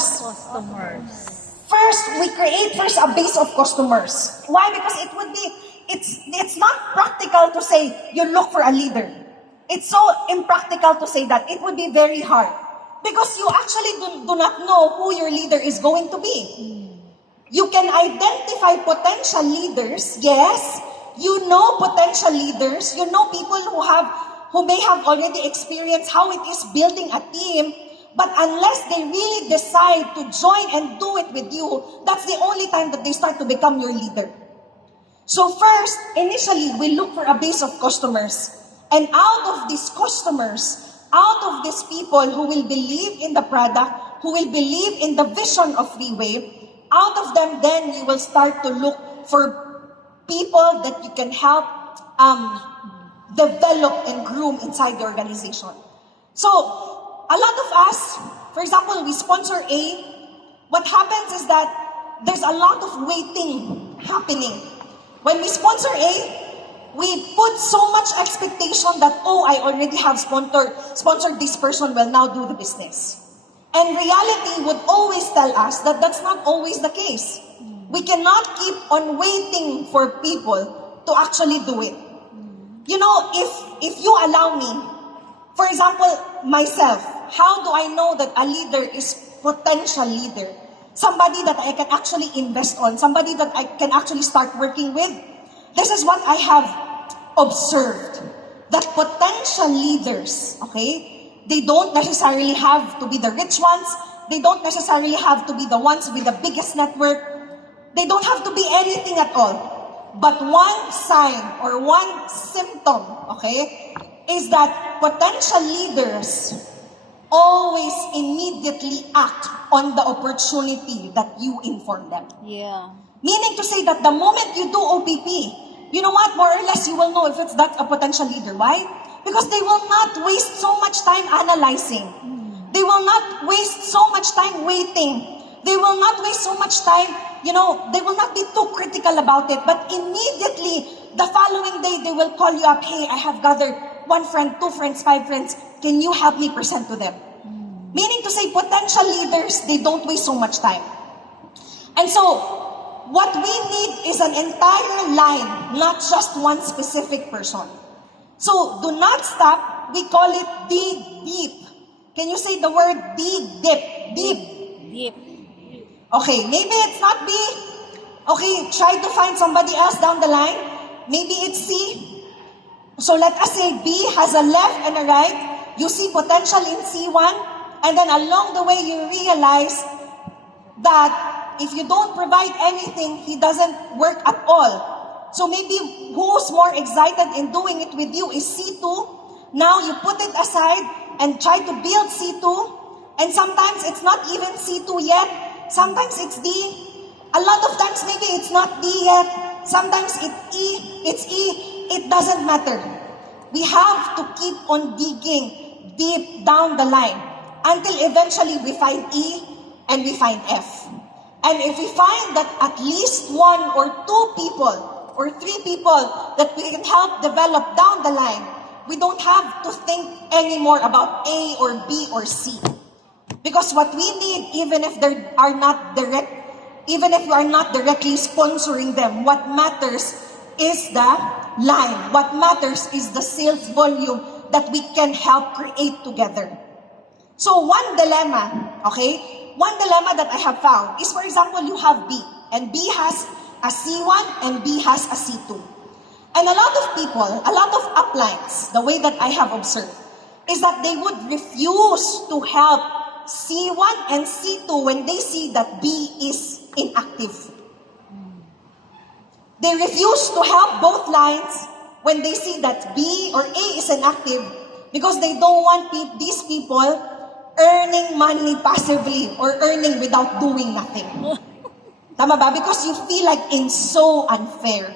customers. First, we create a base of customers. Why? Because it's not practical to say you look for a leader. It's so impractical to say that. It would be very hard. Because you actually do not know who your leader is going to be. You can identify potential leaders, yes. You know potential leaders. You know people who may have already experienced how it is building a team. But unless they really decide to join and do it with you, that's the only time that they start to become your leader. So first, initially, we look for a base of customers. And out of these customers, out of these people who will believe in the product, who will believe in the vision of Freeway, out of them, then you will start to look for people that you can help develop and groom inside the organization. So, a lot of us, for example, we sponsor A. What happens is that there's a lot of waiting happening. When we sponsor A, we put so much expectation that, oh, I already have sponsored this person, will now do the business. And reality would always tell us that that's not always the case. We cannot keep on waiting for people to actually do it. You know, if you allow me, for example, myself, how do I know that a leader is potential leader? Somebody that I can actually invest on, somebody that I can actually start working with. This is what I have observed. That potential leaders, okay, they don't necessarily have to be the rich ones. They don't necessarily have to be the ones with the biggest network. They don't have to be anything at all. But one sign or one symptom, okay, is that potential leaders always immediately act on the opportunity that you inform them. Yeah. Meaning to say that the moment you do OPP, you know what, more or less you will know if that's a potential leader. Why? Because they will not waste so much time analyzing. They will not waste so much time waiting. They will not waste so much time, you know, they will not be too critical about it. But immediately, the following day, they will call you up, hey, I have gathered 1 friend, 2 friends, 5 friends. Can you help me present to them? Meaning to say, potential leaders, they don't waste so much time. And so, what we need is an entire line, not just one specific person. So, do not stop. We call it dig deep. Can you say the word dig deep? Deep. Deep. Okay, maybe it's not B. Okay, try to find somebody else down the line. Maybe it's C. So let us say B has a left and a right. You see potential in C1. And then along the way, you realize that if you don't provide anything, he doesn't work at all. So maybe who's more excited in doing it with you is C2. Now you put it aside and try to build C2. And sometimes it's not even C2 yet. Sometimes it's D. A lot of times maybe it's not D yet. Sometimes it's E. It doesn't matter. We have to keep on digging deep down the line until eventually we find E and we find F. And if we find that at least 1 or 2 people or 3 people that we can help develop down the line, we don't have to think anymore about A or B or C. Because what we need, even if we are not directly sponsoring them, what matters is the line. What matters is the sales volume that we can help create together. So one dilemma, okay? One dilemma that I have found is, for example, you have B, and B has a C1 and B has a C2. And a lot of people, a lot of uplines, the way that I have observed, is that they would refuse to help C1 and C2 when they see that B is inactive. They refuse to help both lines when they see that B or A is inactive because they don't want these people earning money passively or earning without doing nothing. Tama ba? Because you feel like it's so unfair.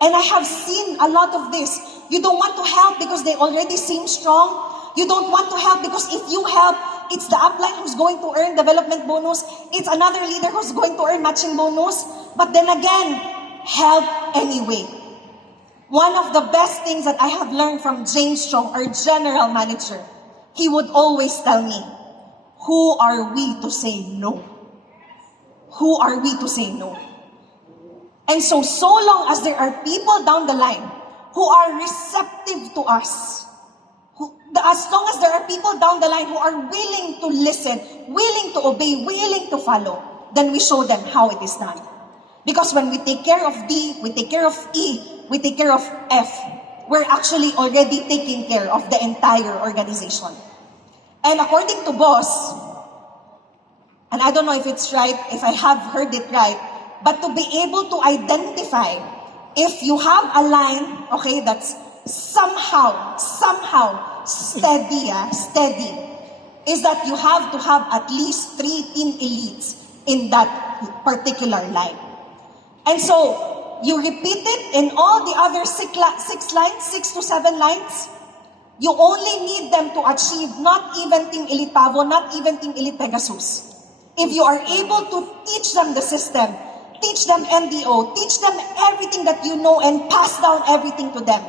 And I have seen a lot of this. You don't want to help because they already seem strong. You don't want to help because if you help, it's the upline who's going to earn development bonus. It's another leader who's going to earn matching bonus. But then again, help anyway. One of the best things that I have learned from James Strong, our general manager, he would always tell me, who are we to say no? Who are we to say no? And so long as there are people down the line who are receptive to us, as long as there are people down the line who are willing to listen, willing to obey, willing to follow, then we show them how it is done. Because when we take care of D, we take care of E, we take care of F, we're actually already taking care of the entire organization. And according to Boss, and I don't know if it's right, if I have heard it right, but to be able to identify if you have a line, okay, that's somehow steady, is that you have to have at least 3 team elites in that particular line. And so, you repeat it in all the other 6 lines, 6 to 7 lines. You only need them to achieve not even Team Elite Pavo, not even Team Elite Pegasus. If you are able to teach them the system, teach them NDO, teach them everything that you know and pass down everything to them.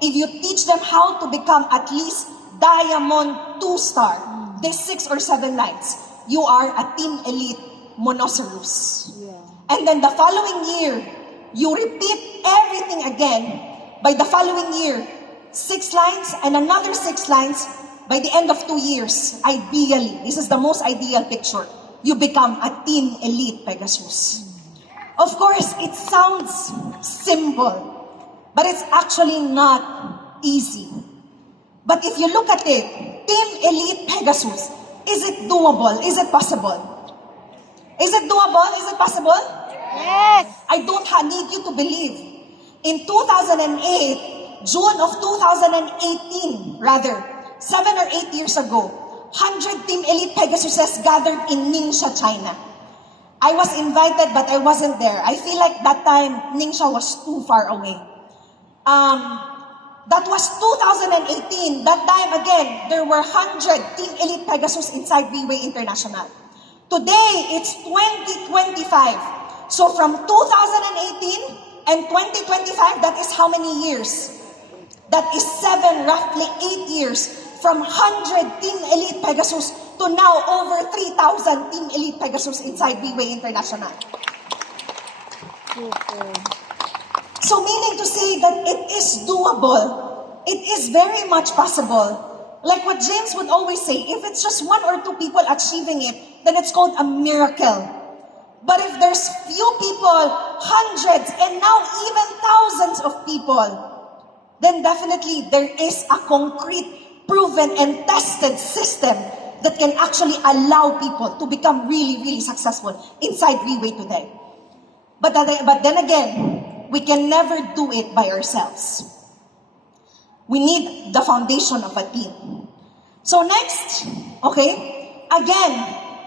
If you teach them how to become at least Diamond 2-star, these 6 or 7 lines, you are a Team Elite Monoceros. Yeah. And then the following year, you repeat everything again. By the following year, 6 lines and another 6 lines. By the end of 2 years, ideally, this is the most ideal picture, you become a Team Elite Pegasus. Of course, it sounds simple, but it's actually not easy. But if you look at it, Team Elite Pegasus, is it doable? Is it possible? Is it doable? Is it possible? Yes! I don't need you to believe. In 2008, June of 2018, rather, 7 or 8 years ago, 100 Team Elite Pegasuses gathered in Ningxia, China. I was invited, but I wasn't there. I feel like that time, Ningxia was too far away. That was 2018. That time, again, there were 100 Team Elite Pegasus inside V-Way International. Today, it's 2025. So from 2018 and 2025, that is how many years? That is 7, roughly 8 years. From 100 Team Elite Pegasus to now over 3,000 Team Elite Pegasus inside V-Way International. So meaning to say that it is doable. It is very much possible. Like what James would always say, if it's just 1 or 2 people achieving it, then it's called a miracle. But if there's few people, hundreds, and now even thousands of people, then definitely there is a concrete, proven, and tested system that can actually allow people to become really, really successful inside V-Way today. But then again, we can never do it by ourselves. We need the foundation of a team. So next, okay, again,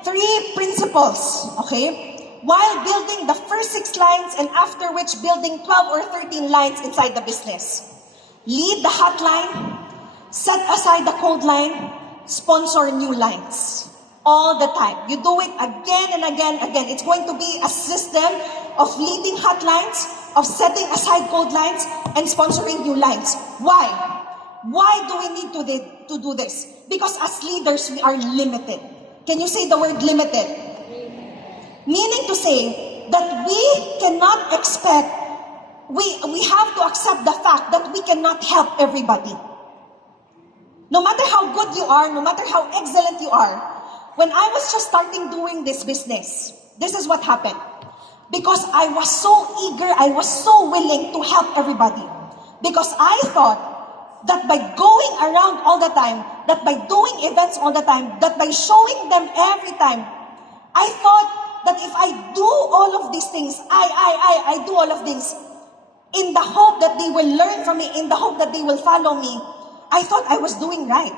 3 principles, okay? While building the first 6 lines and after which building 12 or 13 lines inside the business. Lead the hot line, set aside the cold line, sponsor new lines. All the time. You do it again and again. It's going to be a system of leading hot lines, of setting aside cold lines, and sponsoring new lines. Why? Why do we need to do this? Because as leaders, we are limited. Can you say the word limited? Meaning to say that we cannot expect, we have to accept the fact that we cannot help everybody. No matter how good you are, no matter how excellent you are, when I was just starting doing this business, this is what happened. Because I was so eager, I was so willing to help everybody. Because I thought that by going around all the time, that by doing events all the time, that by showing them every time, I thought that if I do all of these things, I do all of things, in the hope that they will learn from me, in the hope that they will follow me, I thought I was doing right.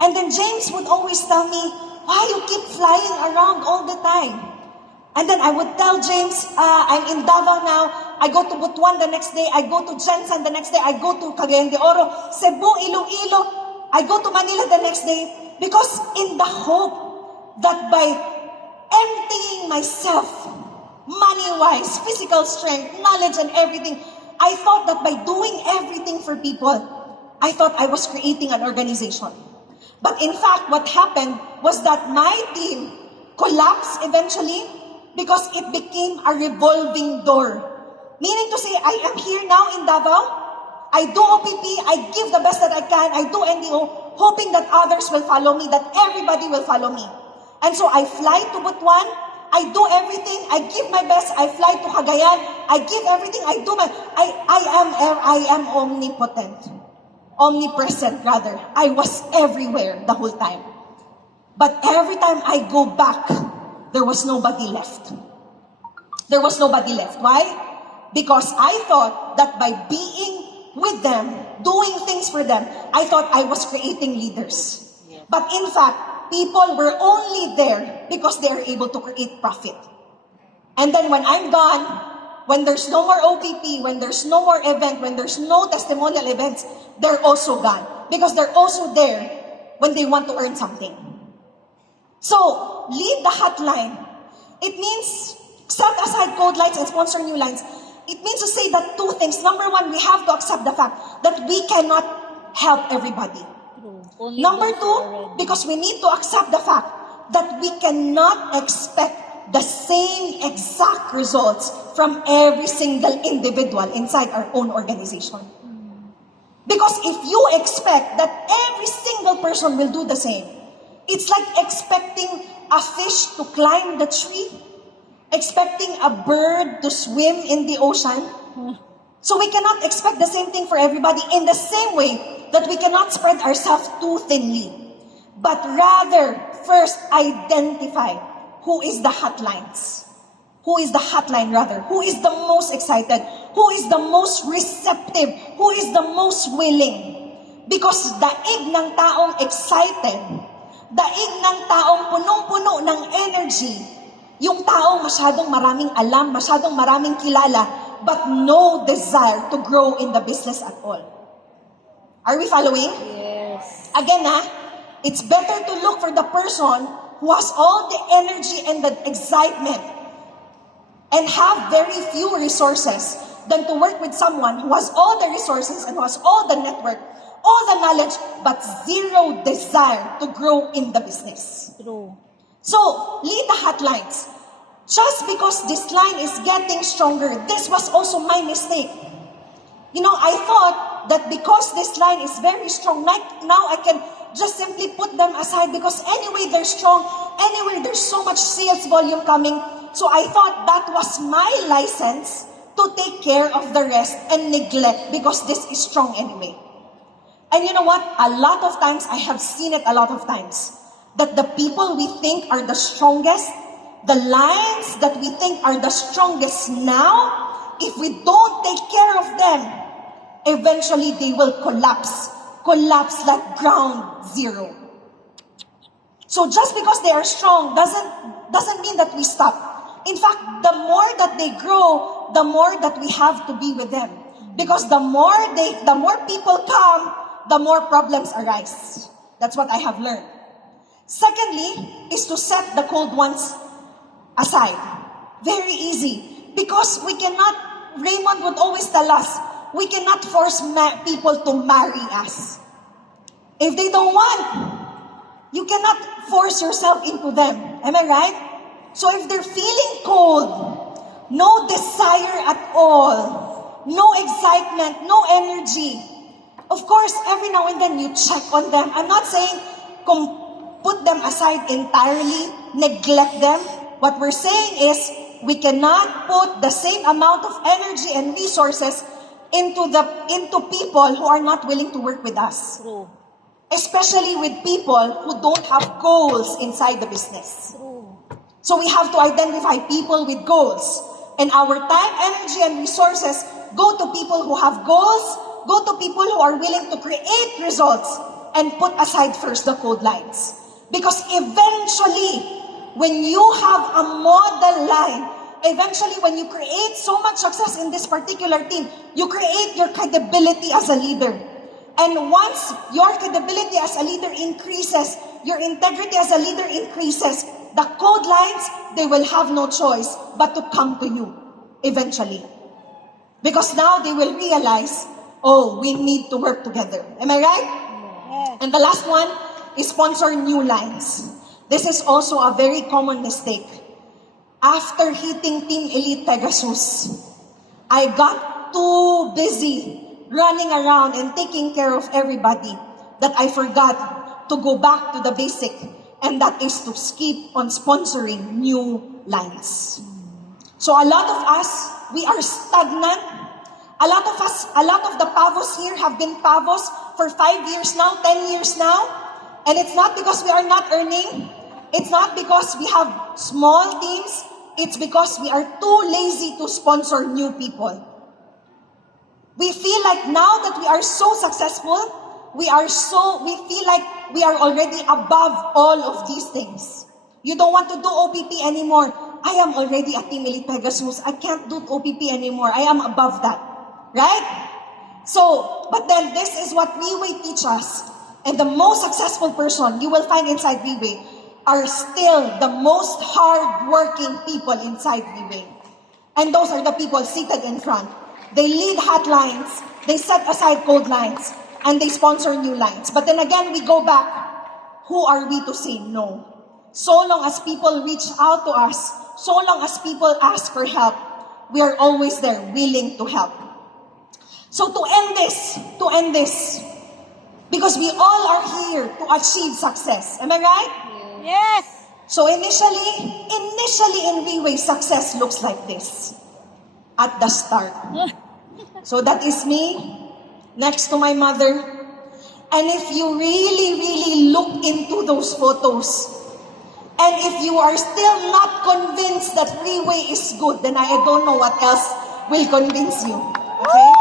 And then James would always tell me, why you keep flying around all the time? And then I would tell James, I'm in Davao now, I go to Butuan the next day, I go to Jensen the next day, I go to Cagayan de Oro, Cebu, Iloilo, I go to Manila the next day, because in the hope that by emptying myself, money-wise, physical strength, knowledge and everything, I thought that by doing everything for people, I thought I was creating an organization. But in fact, what happened was that my team collapsed eventually because it became a revolving door. Meaning to say, I am here now in Davao, I do OPP, I give the best that I can, I do NDO, hoping that others will follow me, that everybody will follow me. And so I fly to Butuan, I do everything, I give my best, I fly to Cagayan, I give everything, I am omnipotent. Omnipresent rather. I was everywhere the whole time. But every time I go back, there was nobody left. There was nobody left. Why? Because I thought that by being with them, doing things for them, I thought I was creating leaders. But in fact, people were only there because they are able to create profit. And then when I'm gone, when there's no more OPP, when there's no more event, when there's no testimonial events, they're also gone. Because they're also there when they want to earn something. So, lead the hotline. It means set aside code lines and sponsor new lines. It means to say that two things. Number one, we have to accept the fact that we cannot help everybody. Number two, because we need to accept the fact that we cannot expect the same exact results from every single individual inside our own organization. Because if you expect that every single person will do the same, it's like expecting a fish to climb the tree, expecting a bird to swim in the ocean. So we cannot expect the same thing for everybody in the same way that we cannot spread ourselves too thinly. But rather, first identify who is the hotlines. Who is the hotline rather? Who is the most excited? Who is the most receptive? Who is the most willing? Because daig ng taong excited, daig ng taong punong-puno ng energy, yung taong masyadong maraming alam, masyadong maraming kilala, but no desire to grow in the business at all. Are we following? Yes. Again, it's better to look for the person who has all the energy and the excitement and have very few resources than to work with someone who has all the resources and who has all the network, all the knowledge, but zero desire to grow in the business. True. So, lead the hotlines. Just because this line is getting stronger, this was also my mistake. You know, I thought that because this line is very strong, now I can just simply put them aside because anyway they're strong, anyway there's so much sales volume coming. So I thought that was my license to take care of the rest and neglect because this is strong anyway. And you know what? A lot of times, I have seen it a lot of times, that the people we think are the strongest, the lines that we think are the strongest now, if we don't take care of them, eventually they will collapse like ground zero. So just because they are strong doesn't mean that we stop. In fact, the more that they grow, the more that we have to be with them. Because the more people come, the more problems arise. That's what I have learned. Secondly, is to set the cold ones aside. Very easy. Because we cannot, Raymond would always tell us, we cannot force people to marry us. If they don't want, you cannot force yourself into them. Am I right? So if they're feeling cold, no desire at all, no excitement, no energy, of course, every now and then you check on them. I'm not saying put them aside entirely, neglect them. What we're saying is we cannot put the same amount of energy and resources into people who are not willing to work with us. True. Especially with people who don't have goals inside the business. True. So we have to identify people with goals. And our time, energy, and resources go to people who have goals, go to people who are willing to create results, and put aside first the code lines. Because eventually, when you have a model line, eventually when you create so much success in this particular team, you create your credibility as a leader. And once your credibility as a leader increases, your integrity as a leader increases, the code lines, they will have no choice but to come to you eventually. Because now they will realize, oh, we need to work together. Am I right? Yes. And the last one sponsor new lines. This is also a very common mistake. After hitting Team Elite Pegasus, I got too busy running around and taking care of everybody that I forgot to go back to the basic, and that is to skip on sponsoring new lines. So a lot of us, we are stagnant. A lot of the Pavos here have been Pavos for 5 years now, 10 years now. And it's not because we are not earning. It's not because we have small teams. It's because we are too lazy to sponsor new people. We feel like now that we are so successful, we feel like we are already above all of these things. You don't want to do OPP anymore. I am already a Team Elite Pegasus. I can't do OPP anymore. I am above that. Right? So, but then this is what Viway teach us. And the most successful person you will find inside Viway are still the most hard-working people inside Viway. And those are the people seated in front. They lead hotlines, they set aside code lines, and they sponsor new lines. But then again, we go back. Who are we to say no? So long as people reach out to us, so long as people ask for help, we are always there, willing to help. So to end this, because we all are here to achieve success. Am I right? Yes. So initially in Viway, success looks like this at the start. So that is me next to my mother. And if you really look into those photos, and if you are still not convinced that Viway is good, then I don't know what else will convince you. Okay?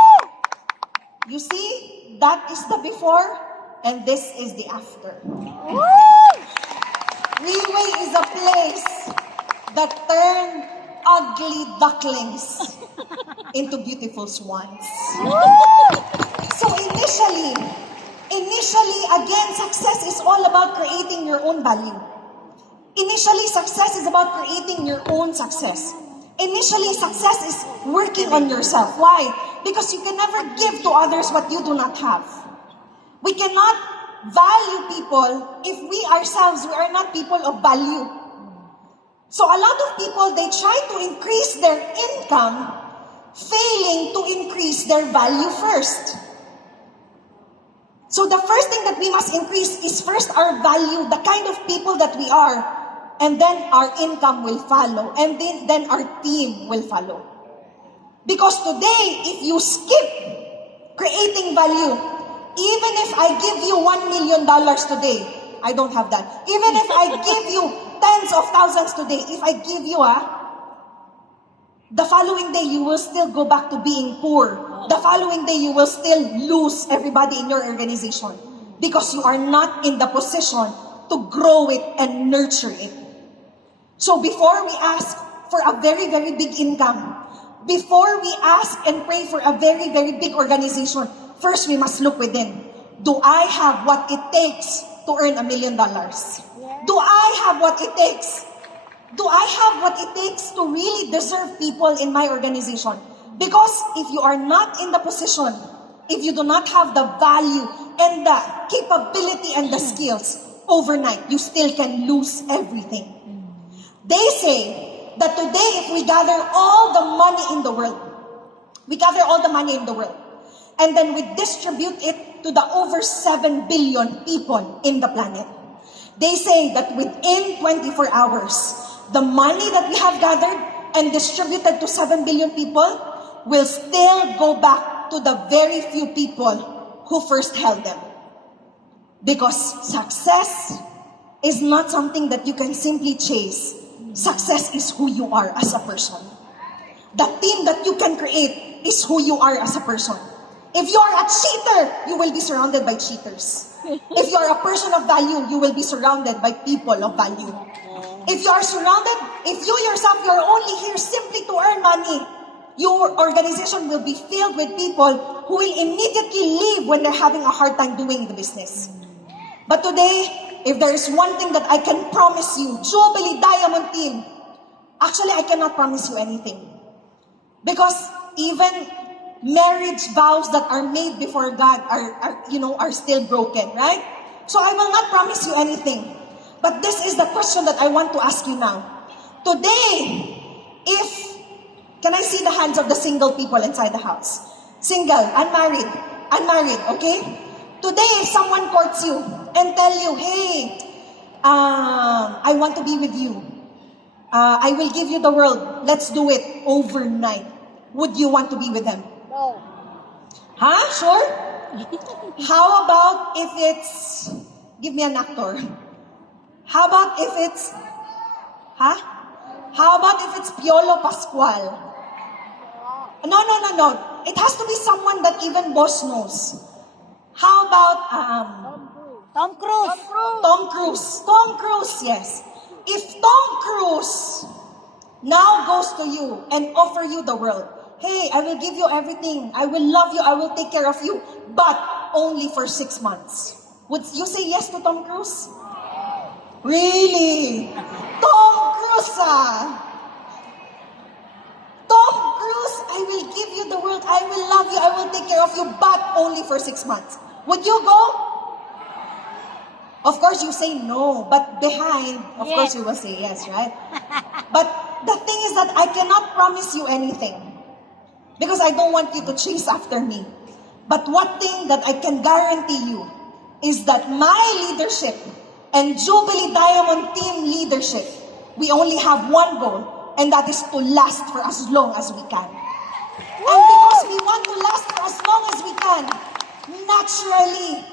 You see, that is the before, and this is the after. Viway is a place that turned ugly ducklings into beautiful swans. So initially, again, success is all about creating your own value. Initially, success is about creating your own success. Initially, success is working on yourself. Why? Because you can never give to others what you do not have. We cannot value people if we ourselves, we are not people of value. So a lot of people, they try to increase their income, failing to increase their value first. So the first thing that we must increase is first our value, the kind of people that we are. And then our income will follow. And then our team will follow. Because today, if you skip creating value, even if I give you $1 million today, I don't have that. Even if I give you tens of thousands today, if I give you the following day you will still go back to being poor. The following day you will still lose everybody in your organization because you are not in the position to grow it and nurture it. So before we ask for a very, very big income, before we ask and pray for a very, very big organization, first we must look within. Do I have what it takes to earn $1 million? Do I have what it takes? Do I have what it takes to really deserve people in my organization? Because if you are not in the position, if you do not have the value and the capability and the skills, overnight, you still can lose everything. They say that today, if we gather all the money in the world, and then we distribute it to the over 7 billion people in the planet, they say that within 24 hours, the money that we have gathered and distributed to 7 billion people will still go back to the very few people who first held them. Because success is not something that you can simply chase. Success is who you are as a person. The team that you can create is who you are as a person. If you are a cheater, you will be surrounded by cheaters. If you are a person of value, you will be surrounded by people of value. If you yourself, you are only here simply to earn money, your organization will be filled with people who will immediately leave when they're having a hard time doing the business. But today, if there is one thing that I can promise you, Jubilee Diamond Team, actually I cannot promise you anything. Because even marriage vows that are made before God are still broken, right? So I will not promise you anything. But this is the question that I want to ask you now. Today, can I see the hands of the single people inside the house? Single, unmarried, okay? Today, if someone courts you and tell you, hey, I want to be with you. I will give you the world. Let's do it overnight. Would you want to be with them? No. Huh? Sure? How about if it's... Give me an actor. How about if it's... Huh? How about if it's Piolo Pascual? No. It has to be someone that even boss knows. How about... Tom Cruise. Tom Cruise, yes. If Tom Cruise now goes to you and offer you the world, hey, I will give you everything. I will love you. I will take care of you. But only for 6 months. Would you say yes to Tom Cruise? Really? Tom Cruise, Tom Cruise, I will give you the world. I will love you. I will take care of you. But only for 6 months. Would you go? Of course, you say no, but behind, of course, you will say yes, right? But the thing is that I cannot promise you anything because I don't want you to chase after me. But one thing that I can guarantee you is that my leadership and Jubilee Diamond Team leadership, we only have one goal, and that is to last for as long as we can. And because we want to last for as long as we can, naturally,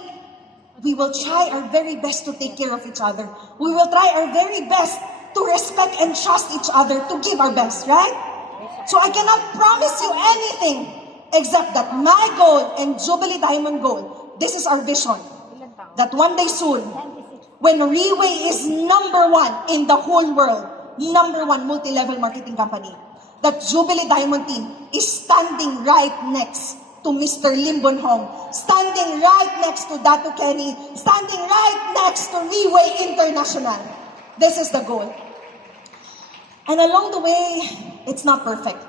we will try our very best to take care of each other. We will try our very best to respect and trust each other, to give our best, right? So I cannot promise you anything except that my goal and Jubilee Diamond goal, this is our vision, that one day soon, when Reway is #1 in the whole world, #1 multi-level marketing company, that Jubilee Diamond Team is standing right next to Mr. Lim Boon Hong, standing right next to Dato Kenny, standing right next to Reway International. This is the goal. And along the way, it's not perfect.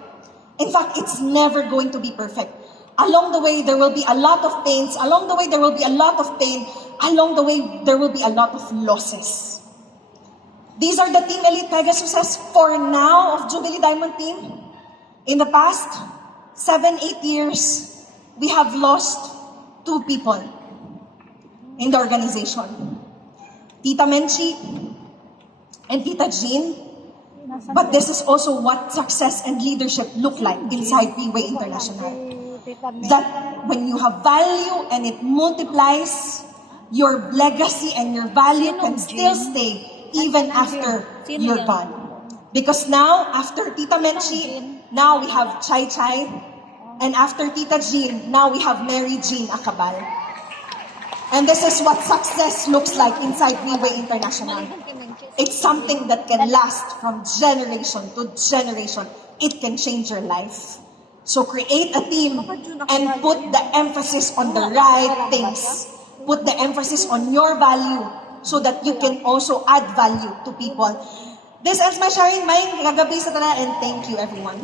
In fact, it's never going to be perfect. Along the way, there will be a lot of pains. Along the way, there will be a lot of pain. Along the way, there will be a lot of losses. These are the Team Elite Pegasuses for now of Jubilee Diamond Team. In the past 7-8 years, we have lost 2 people in the organization. Tita Menchi and Tita Jean. But this is also what success and leadership look like inside Reway International. That when you have value and it multiplies, your legacy and your value can still stay even after you're gone. Because now, after Tita Menchi, now we have Chai Chai. And after Tita Jean, now we have Mary Jean Acabal. And this is what success looks like inside Reway International. It's something that can last from generation to generation. It can change your life. So create a team and put the emphasis on the right things. Put the emphasis on your value so that you can also add value to people. This ends my sharing. May kagabi sa tala, and thank you everyone.